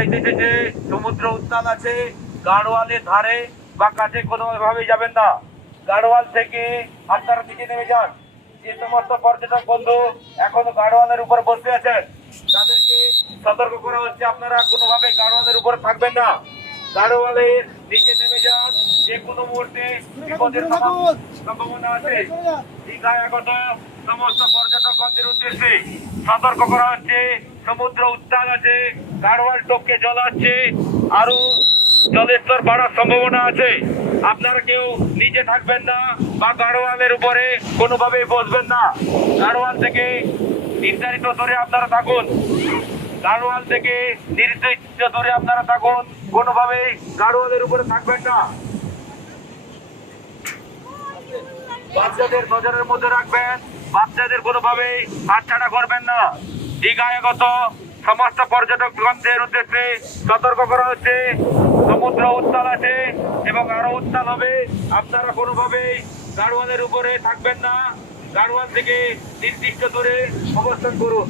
যাইতেছে যে সমুদ্র উত্তাল আছে, গাড়োয়ালের ধারে বা কাছে কোনোভাবেই যাবেন না। গাড়োয়াল থেকে আপনারা নিচে নেমে যান। যে সমস্ত পর্যটক বন্ধু এখনো গাড়োয়ালের উপর বসে আছেন তাদেরকে সতর্ক করা হচ্ছে, আপনারা কোনোভাবে গাড়োয়ালের উপর থাকবেন না। গাড়োয়ালের নিচে নেমে যান, যে কোনো মুহূর্তে বিপদের সম্ভাবনা আছে। দীঘায় আগত সমস্ত পর্যটকদের উদ্দেশ্যে সতর্ক করা হচ্ছে, সমুদ্র উত্তাল আছে, গাড়োয়াল টপকে জল আসছে, আরো জলের স্তর বাড়ার সম্ভাবনা আছে। আপনারা কেউ নিচে থাকবেন না বা গাড়োয়ালের উপরে কোনোভাবে বসবেন না। গাড়োয়াল থেকে নির্ধারিত দূরে আপনারা থাকুন। গাড়োয়াল থেকে নির্দিষ্ট দূরে আপনারা থাকুন, কোনোভাবেই গাড়োয়ালের উপরে থাকবেন না। বাচ্চাদের নজরের মধ্যে রাখবেন, বাচ্চাদের কোনোভাবেই হাতছাড়া করবেন না। দীঘায় আগত সমস্ত পর্যটকগণদের উদ্দেশ্যে সতর্ক করা হচ্ছে, সমুদ্র উত্তাল আছে এবং আরো উত্তাল হবে। আপনারা কোনোভাবেই গাড়োয়ালের উপরে থাকবেন না। গাড়োয়াল থেকে নির্দিষ্ট দূরে অবস্থান করুন।